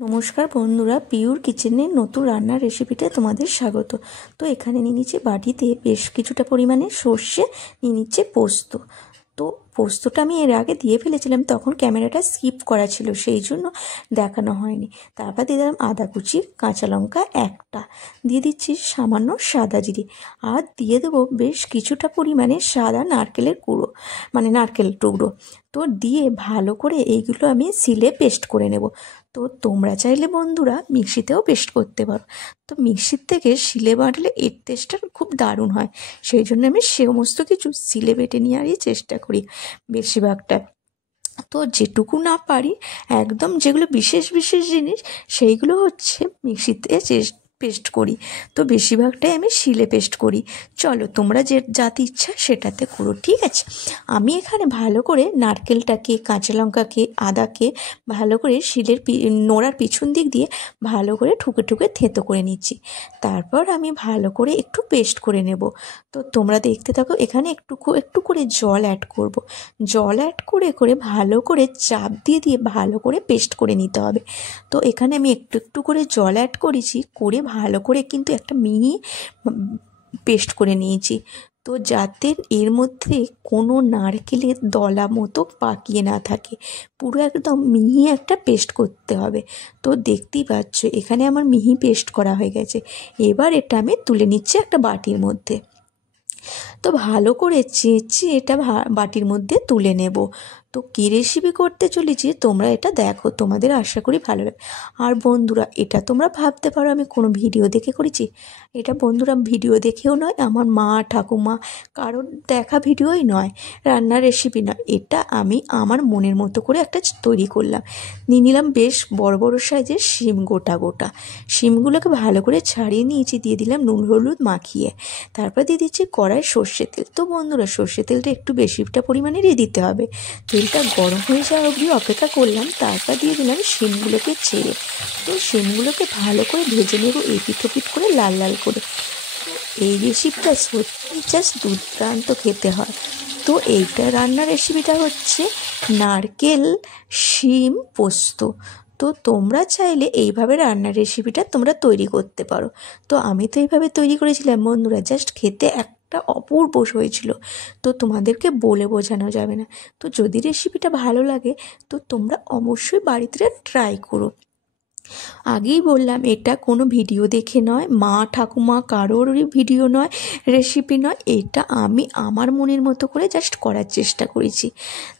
নমস্কার বন্ধুরা, পিওর কিচেনের নতুন রান্নার রেসিপিতে তোমাদের স্বাগত। তো এখানে নিয়ে নিচ্ছে বাটিতে বেশ কিছুটা পরিমাণে সর্ষে, নিয়ে নিচ্ছে পোস্ত। তো পোস্তটা আমি এর আগে দিয়ে ফেলেছিলাম, তখন ক্যামেরাটা স্কিপ করা ছিল, সেই জন্য দেখানো হয়নি। তারপর দিয়ে দিলাম আদা কুচি, কাঁচা লঙ্কা একটা, দিয়ে দিচ্ছি সামান্য সাদা জিরে, আর দিয়ে দেবো বেশ কিছুটা পরিমাণে সাদা নারকেলের গুঁড়ো, মানে নারকেল টুকরো। তো দিয়ে ভালো করে এইগুলো আমি সিলে পেস্ট করে নেব। তো তোমরা চাইলে বন্ধুরা মিক্সিতেও পেস্ট করতে পারো, তো মিক্সির থেকে শিলে বাটলে এর টেস্টটা খুব দারুণ হয়। সেই জন্য আমি সমস্ত কিছু সিলে বেটে নেওয়ারই চেষ্টা করি বেশিরভাগটা। তো যেটুকু না পারি, একদম যেগুলো বিশেষ বিশেষ জিনিস সেইগুলো হচ্ছে মিক্সিতে পেস্ট করি। তো বেশিরভাগটাই আমি শিলে পেস্ট করি। চলো তোমরা যে যাতে ইচ্ছা সেটাতে করো, ঠিক আছে। আমি এখানে ভালো করে নারকেলটাকে, কাঁচা লঙ্কাকে, আদাকে ভালো করে শিলের নোড়ার পিছন দিক দিয়ে ভালো করে ঠুকে ঠুকে থেঁতো করে নিচ্ছি। তারপর আমি ভালো করে একটু পেস্ট করে নেব। তো তোমরা দেখতে থাকো, এখানে একটু একটু করে জল অ্যাড করব। জল অ্যাড করে করে ভালো করে চাপ দিয়ে দিয়ে ভালো করে পেস্ট করে নিতে হবে। তো এখানে আমি একটু একটু করে জল অ্যাড করেছি, করে ভালো করে কিন্তু একটা মিহি পেস্ট করে নিয়েছি। তো যাতে এর মধ্যে কোনো নারকেলের দলা মতো পাকিয়ে না থাকে, পুরো একদম মিহি একটা পেস্ট করতে হবে। তো দেখতেই পাচ্ছ এখানে আমার মিহি পেস্ট করা হয়ে গেছে। এবার এটা আমি তুলে নিচ্ছি একটা বাটির মধ্যে। তো ভালো করে চেঁচে এটা বাটির মধ্যে তুলে নেব। তো কী রেসিপি করতে চলেছি তোমরা এটা দেখো, তোমাদের আশা করি ভালো লাগবে। আর বন্ধুরা, এটা তোমরা ভাবতে পারো আমি কোনো ভিডিও দেখে করেছি। এটা বন্ধুরা ভিডিও দেখেও নয়, আমার মা ঠাকুমা কারোর দেখা ভিডিওই নয়, রান্নার রেসিপি নয়। এটা আমি আমার মনের মতো করে একটা তৈরি করলাম। নিয়ে নিলাম বেশ বড় বড় সাইজের শিম, গোটা গোটা শিমগুলোকে ভালো করে ছাড়িয়ে নিয়েছি, দিয়ে দিলাম নুন হলুদ মাখিয়ে। তারপর দিয়ে দিচ্ছি কড়াই সর্ষে তেল। তো বন্ধুরা সর্ষে তেলটা একটু বেশিটা পরিমাণেরই দিতে হবে। তেলটা গরম হয়ে যাওয়া অবধি অপেক্ষা করলাম। তারপর দিয়ে দিলাম শিমগুলোকে ছেড়ে। তো শিমগুলোকে ভালো করে ভেজে নেব এপিঠ ওপিঠ করে, লাল লাল করে। তো এই রেসিপিটা সত্যি জাস্ট দুর্দান্ত খেতে হয়। তো এইটা রান্নার রেসিপিটা হচ্ছে নারকেল শিম পোস্ত। তো তোমরা চাইলে এইভাবে রান্নার রেসিপিটা তোমরা তৈরি করতে পারো। তো আমি তো এইভাবে তৈরি করেছিলাম বন্ধুরা, জাস্ট খেতে একটা অপূর্ব হয়েছিল। তো তোমাদেরকে বলে বোঝানো যাবে না। তো যদি রেসিপিটা ভালো লাগে তো তোমরা অবশ্যই বাড়িতে ট্রাই করো। আগেই বললাম এটা কোনো ভিডিও দেখে নয়, মা ঠাকুমা কারোরই ভিডিও নয়, রেসিপি নয়। এটা আমি আমার মনের মতো করে জাস্ট করার চেষ্টা করেছি।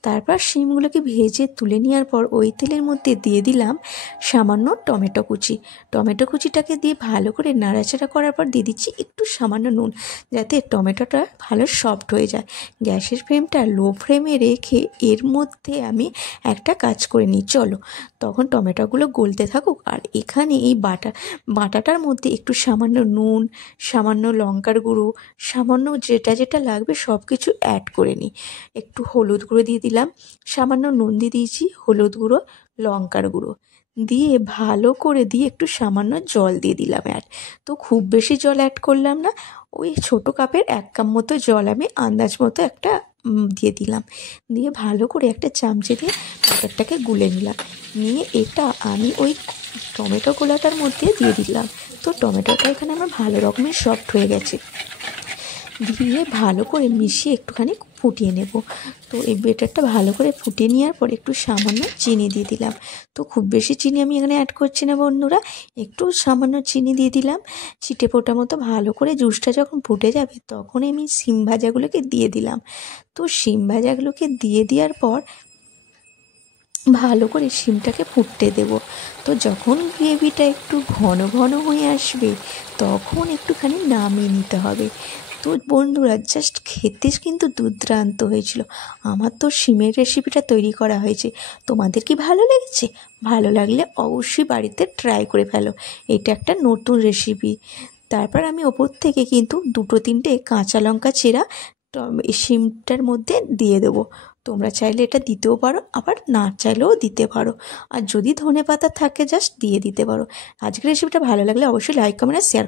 তারপর শিমগুলোকে ভেজে তুলে নেওয়ার পর ওই তেলের মধ্যে দিয়ে দিলাম সামান্য টমেটো কুচি। টমেটো কুচিটাকে দিয়ে ভালো করে নাড়াচাড়া করার পর দিয়ে দিচ্ছি একটু সামান্য নুন, যাতে টমেটোটা ভালো সফট হয়ে যায়। গ্যাসের ফ্লেমটা লো ফ্লেমে রেখে এর মধ্যে আমি একটা কাজ করে নিই। চলো তখন টমেটোগুলো গলতে থাকুক, আর এখানে এই বাটাটার মধ্যে একটু সামান্য নুন, সামান্য লঙ্কার গুঁড়ো, সামান্য যেটা যেটা লাগবে সব কিছু অ্যাড করে নিই। একটু হলুদ গুঁড়ো দিয়ে দিলাম, সামান্য নুন দিয়ে দিয়েছি, হলুদ গুঁড়ো, লঙ্কার গুঁড়ো দিয়ে ভালো করে দিয়ে একটু সামান্য জল দিয়ে দিলাম অ্যাড। তো খুব বেশি জল অ্যাড করলাম না, ওই ছোটো কাপের 1 কাপ মতো জল আমি আন্দাজ মতো একটা দিয়ে দিলাম। দিয়ে ভালো করে একটা চামচে দিয়ে ব্যাটারটাকে গুলে নিলাম। নিয়ে এটা আমি ওই টমেটো গোলাটার মধ্যে দিয়ে দিলাম। তো টমেটোটা এখানে আমার ভালো রকমের সফট হয়ে গেছে। দিয়ে ভালো করে মিশিয়ে একটুখানি ফুটিয়ে নেব। তো এই ব্যাটারটা ভালো করে ফুটিয়ে নেওয়ার পর একটু সামান্য চিনি দিয়ে দিলাম। তো খুব বেশি চিনি আমি এখানে অ্যাড করছি না বন্ধুরা, একটু সামান্য চিনি দিয়ে দিলাম ছিটে ফোটা মতো। ভালো করে জুসটা যখন ফুটে যাবে তখন আমি শিম ভাজাগুলোকে দিয়ে দিলাম। তো শিম ভাজাগুলোকে দিয়ে দেওয়ার পর ভালো করে শিমটাকে ফুটতে দেব। তো যখন গ্রেভিটা একটু ঘন ঘন হয়ে আসবে তখন একটুখানি নামিয়ে নিতে হবে। তো বন্ধুরা জাস্ট খেতে কিন্তু দুর্দান্ত হয়েছিল। আমার তো শিমের রেসিপিটা তৈরি করা হয়েছে, তোমাদের কি ভালো লেগেছে? ভালো লাগলে অবশ্যই বাড়িতে ট্রাই করে ফেলো, এটা একটা নতুন রেসিপি। তারপর আমি ওপর থেকে কিন্তু 2-3টে কাঁচা লঙ্কা চেরা শিমটার মধ্যে দিয়ে দেবো। তোমরা চাইলে এটা দিতেও পারো, আবার না চাইলেও দিতে পারো। আর যদি ধনেপাতা থাকে জাস্ট দিয়ে দিতে পারো। আজকের রেসিপিটা ভালো লাগলে অবশ্যই লাইক কমেন্ট আর শেয়ার